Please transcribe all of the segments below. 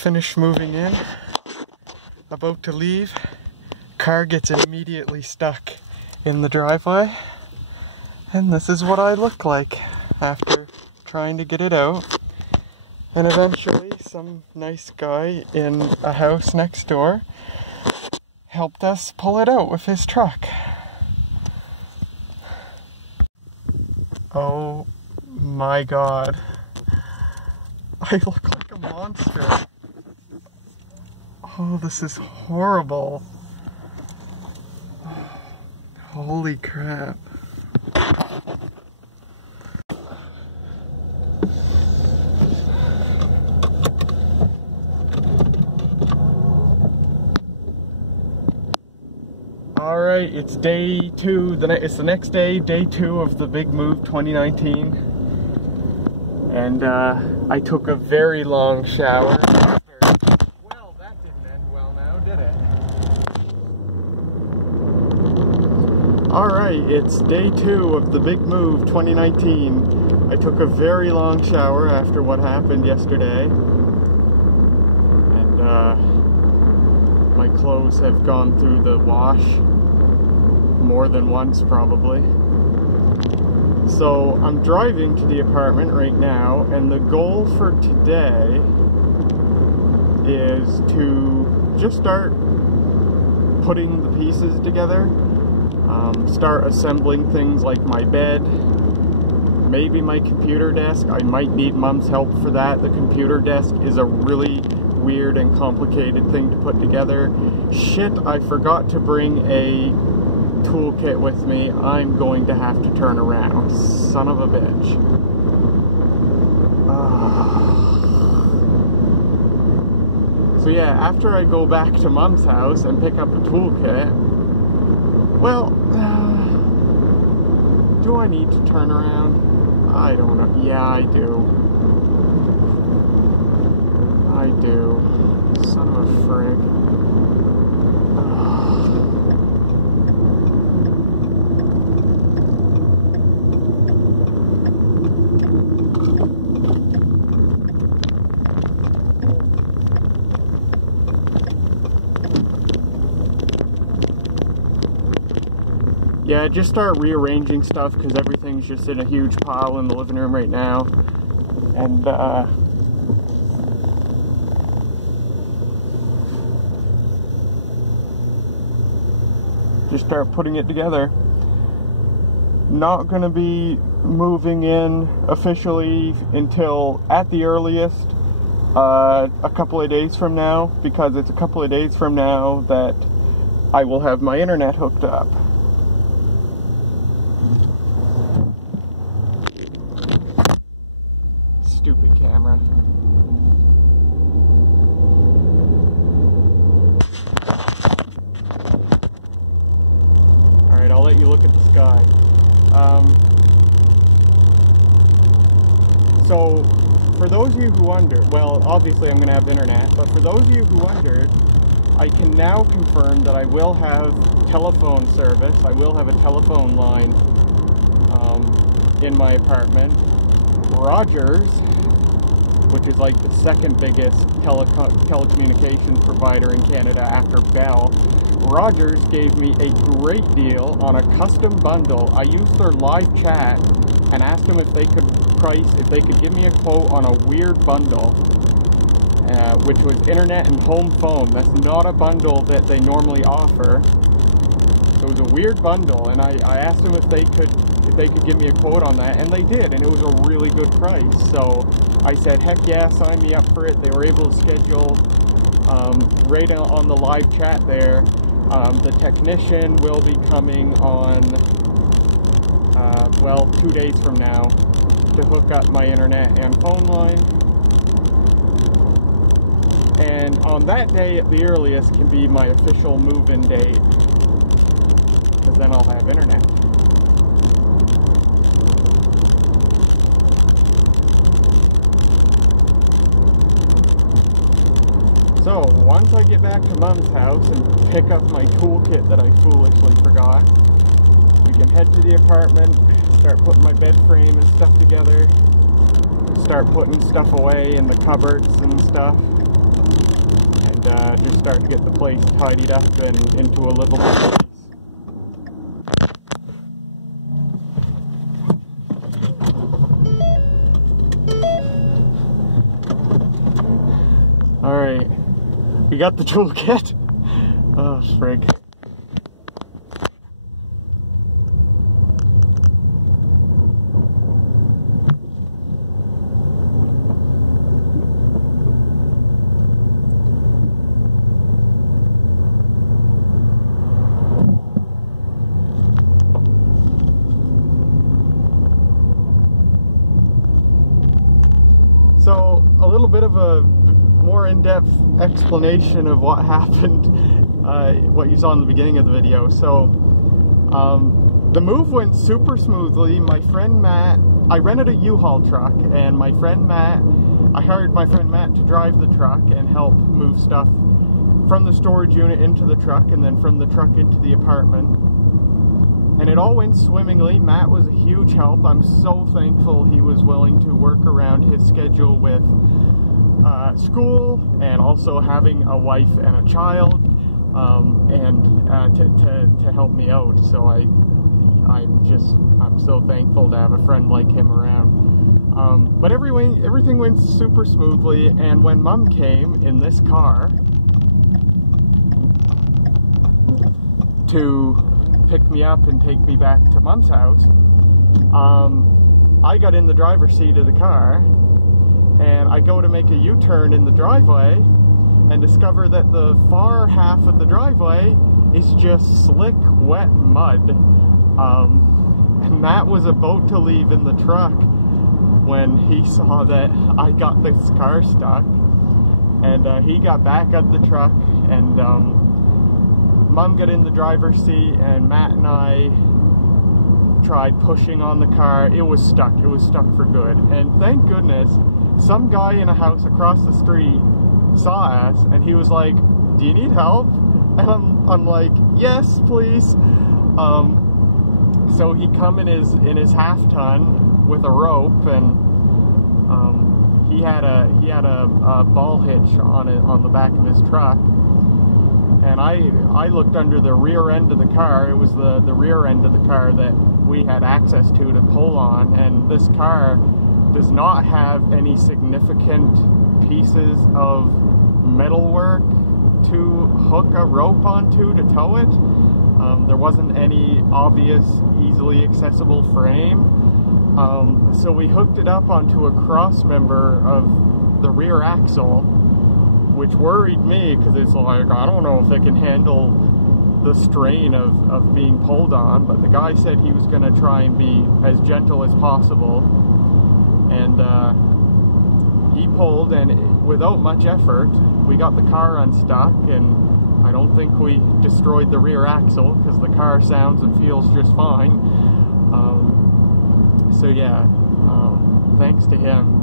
finished moving in, about to leave. Car gets immediately stuck in the driveway, and this is what I look like after trying to get it out. And eventually some nice guy in a house next door helped us pull it out with his truck. Oh my god, I look like a monster. Oh, this is horrible. Holy crap. Alright, it's day 2, it's the next day, day 2 of the big move 2019. And I took a very long shower. Well, that didn't end well now, did it? Alright, it's day 2 of the big move 2019. I took a very long shower after what happened yesterday. And my clothes have gone through the wash more than once probably. So I'm driving to the apartment right now, and the goal for today is to just start putting the pieces together, start assembling things like my bed, maybe my computer desk. I might need Mom's help for that. The computer desk is a really weird and complicated thing to put together. Shit, I forgot to bring a toolkit with me. I'm going to have to turn around. Son of a bitch. So yeah, after I go back to Mom's house and pick up a toolkit, well, do I need to turn around? I don't know. Yeah, I do. I do. Son of a frig. Yeah, just start rearranging stuff because everything's just in a huge pile in the living room right now. And just start putting it together. Not going to be moving in officially until at the earliest a couple of days from now, because it's a couple of days from now that I will have my internet hooked up. Stupid camera. Alright, I'll let you look at the sky. So, for those of you who wonder, well, obviously I'm going to have internet, but for those of you who wondered, I can now confirm that I will have telephone service. I will have a telephone line in my apartment. Rogers, which is like the second biggest telecommunications provider in Canada after Bell, Rogers gave me a great deal on a custom bundle. I used their live chat and asked them if they could give me a quote on a weird bundle, which was internet and home phone. That's not a bundle that they normally offer. So it was a weird bundle, and I asked them if they could give me a quote on that, and they did, and it was a really good price. So I said, heck yeah, sign me up for it. They were able to schedule right on the live chat there. The technician will be coming on, well, 2 days from now to hook up my internet and phone line. And on that day at the earliest can be my official move-in date, because then I'll have internet. So once I get back to Mom's house and pick up my toolkit that I foolishly forgot, we can head to the apartment, start putting my bed frame and stuff together, start putting stuff away in the cupboards and stuff. got the toolkit. Oh, frig. Explanation of what happened, what you saw in the beginning of the video. So the move went super smoothly. My friend Matt, I rented a U-Haul truck, and my friend Matt, I hired my friend Matt to drive the truck and help move stuff from the storage unit into the truck, and then from the truck into the apartment. And it all went swimmingly. Matt was a huge help. I'm so thankful he was willing to work around his schedule with school, and also having a wife and a child, and to help me out. So I'm so thankful to have a friend like him around. But everything went super smoothly, and when Mom came in this car to pick me up and take me back to Mom's house, I got in the driver's seat of the car, and I go to make a U-turn in the driveway and discover that the far half of the driveway is just slick, wet mud. And Matt was about to leave in the truck when he saw that I got this car stuck. And he got back at the truck, and Mom got in the driver's seat, and Matt and I tried pushing on the car. It was stuck for good. And thank goodness some guy in a house across the street saw us, and he was like, "Do you need help?" And I'm like, "Yes, please." So he come in his half ton with a rope, and he had a ball hitch on the back of his truck. And I looked under the rear end of the car. It was the rear end of the car that we had access to pull on, and this car does not have any significant pieces of metalwork to hook a rope onto to tow it. There wasn't any obvious, easily accessible frame. So we hooked it up onto a cross member of the rear axle, which worried me, because it's like, I don't know if it can handle the strain of being pulled on. But the guy said he was going to try and be as gentle as possible, and he pulled, and without much effort we got the car unstuck. And I don't think we destroyed the rear axle, because the car sounds and feels just fine. So yeah, thanks to him,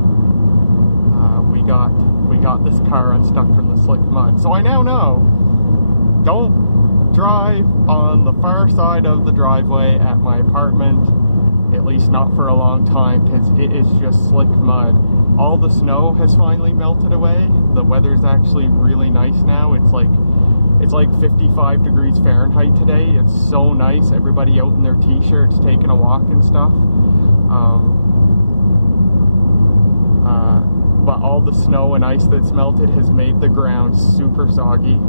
we got this car unstuck from the slick mud. So I now know, don't drive on the far side of the driveway at my apartment, at least not for a long time, because it is just slick mud. All the snow has finally melted away. The weather's actually really nice now. It's like 55 degrees Fahrenheit today. It's so nice. Everybody out in their t-shirts taking a walk and stuff. But all the snow and ice that's melted has made the ground super soggy.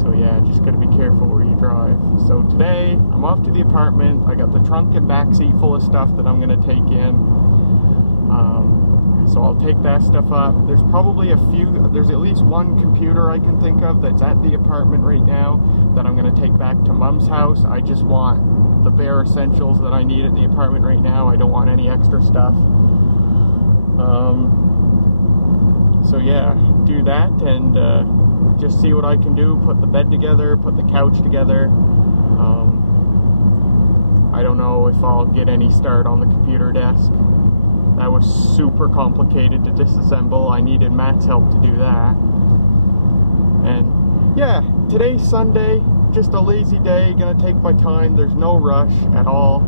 So yeah, just gotta be careful where you drive. So today, I'm off to the apartment. I got the trunk and back seat full of stuff that I'm gonna take in. So I'll take that stuff up. There's probably there's at least one computer I can think of that's at the apartment right now that I'm gonna take back to Mom's house. I just want the bare essentials that I need at the apartment right now. I don't want any extra stuff. So yeah, do that, and just see what I can do. Put the bed together, put the couch together. I don't know if I'll get any start on the computer desk. That was super complicated to disassemble. I needed Matt's help to do that. And yeah, today's Sunday, just a lazy day, gonna take my time. There's no rush at all.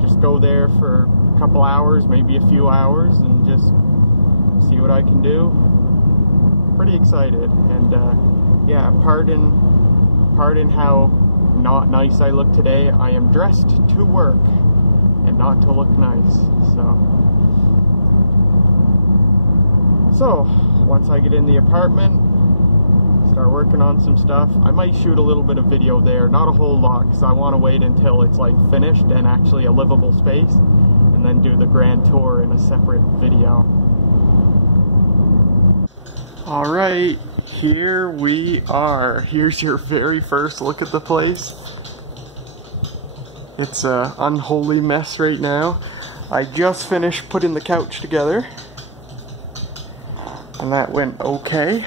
Just go there for a couple hours, maybe a few hours, and just see what I can do. Pretty excited. And yeah, pardon how not nice I look today. I am dressed to work and not to look nice. So once I get in the apartment, start working on some stuff. I might shoot a little bit of video there, not a whole lot, because I want to wait until it's like finished and actually a livable space, and then do the grand tour in a separate video. Alright, here we are. Here's your very first look at the place. It's an unholy mess right now. I just finished putting the couch together, and that went okay.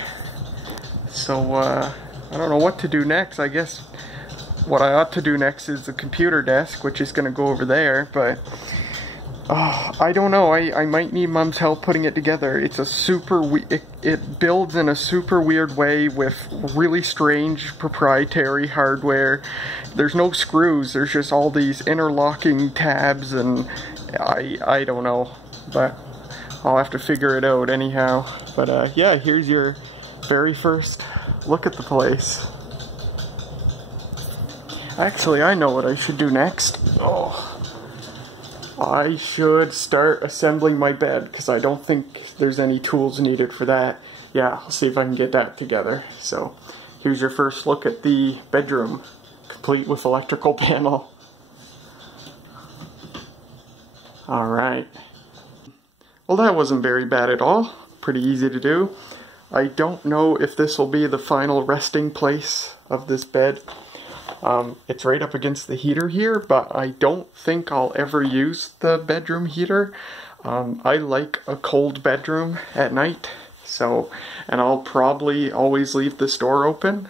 So I don't know what to do next. I guess what I ought to do next is the computer desk, which is going to go over there, but I don't know. I might need Mom's help putting it together. It's a it builds in a super weird way with really strange proprietary hardware. There's no screws, there's just all these interlocking tabs, and I don't know, but I'll have to figure it out anyhow. But yeah, here's your very first look at the place. Actually, I know what I should do next. I should start assembling my bed, because I don't think there's any tools needed for that. Yeah, I'll see if I can get that together. So here's your first look at the bedroom, complete with electrical panel. Alright. Well, that wasn't very bad at all. Pretty easy to do. I don't know if this will be the final resting place of this bed. It's right up against the heater here, but I don't think I'll ever use the bedroom heater. I like a cold bedroom at night, and I'll probably always leave this door open.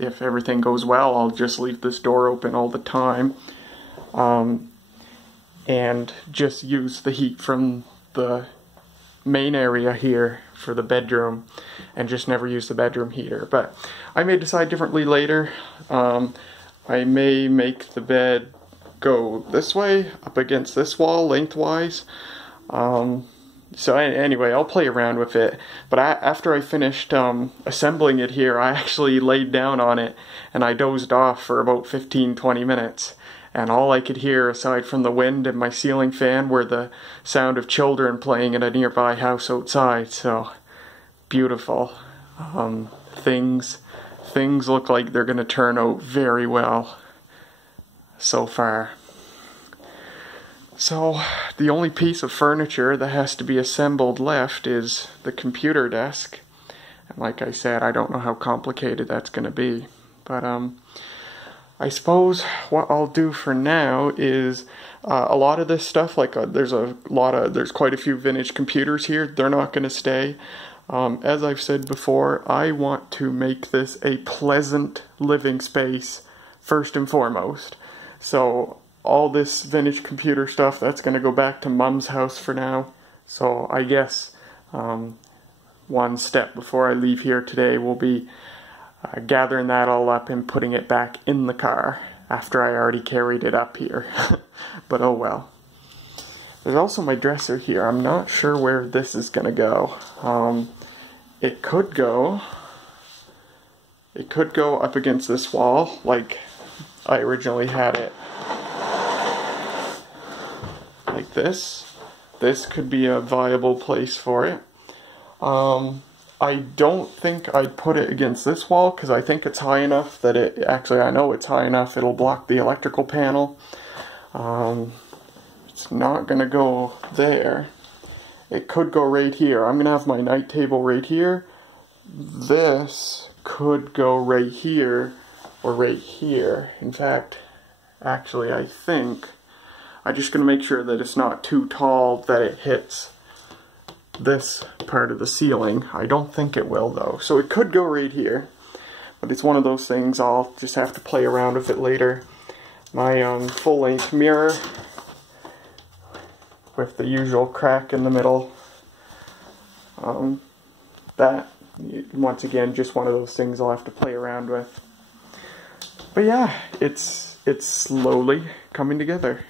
If everything goes well, I'll just leave this door open all the time, and just use the heat from the main area here for the bedroom, and just never use the bedroom heater. But I may decide differently later. I may make the bed go this way, up against this wall, lengthwise. So anyway, I'll play around with it. But after I finished assembling it here, I actually laid down on it, and I dozed off for about 15-20 minutes. And all I could hear, aside from the wind and my ceiling fan, were the sound of children playing in a nearby house outside. So, beautiful. Things look like they're going to turn out very well so far. So the only piece of furniture that has to be assembled left is the computer desk. And like I said, I don't know how complicated that's going to be. But I suppose what I'll do for now is a lot of this stuff, like there's quite a few vintage computers here. They're not going to stay. As I've said before, I want to make this a pleasant living space first and foremost. So all this vintage computer stuff, that's going to go back to Mom's house for now. So I guess one step before I leave here today will be gathering that all up and putting it back in the car after I already carried it up here. But oh well. There's also my dresser here. I'm not sure where this is gonna go. It could go up against this wall, like I originally had it. Like this. This could be a viable place for it. I don't think I'd put it against this wall, because I think it's high enough that I know it's high enough it'll block the electrical panel. It's not gonna go there. It could go right here. I'm gonna have my night table right here. This could go right here or right here. In fact, actually I think I'm just gonna make sure that it's not too tall that it hits this part of the ceiling. I don't think it will though. So it could go right here, but it's one of those things I'll just have to play around with it later. My full-length mirror with the usual crack in the middle. That, once again, just one of those things I'll have to play around with. But yeah, it's slowly coming together.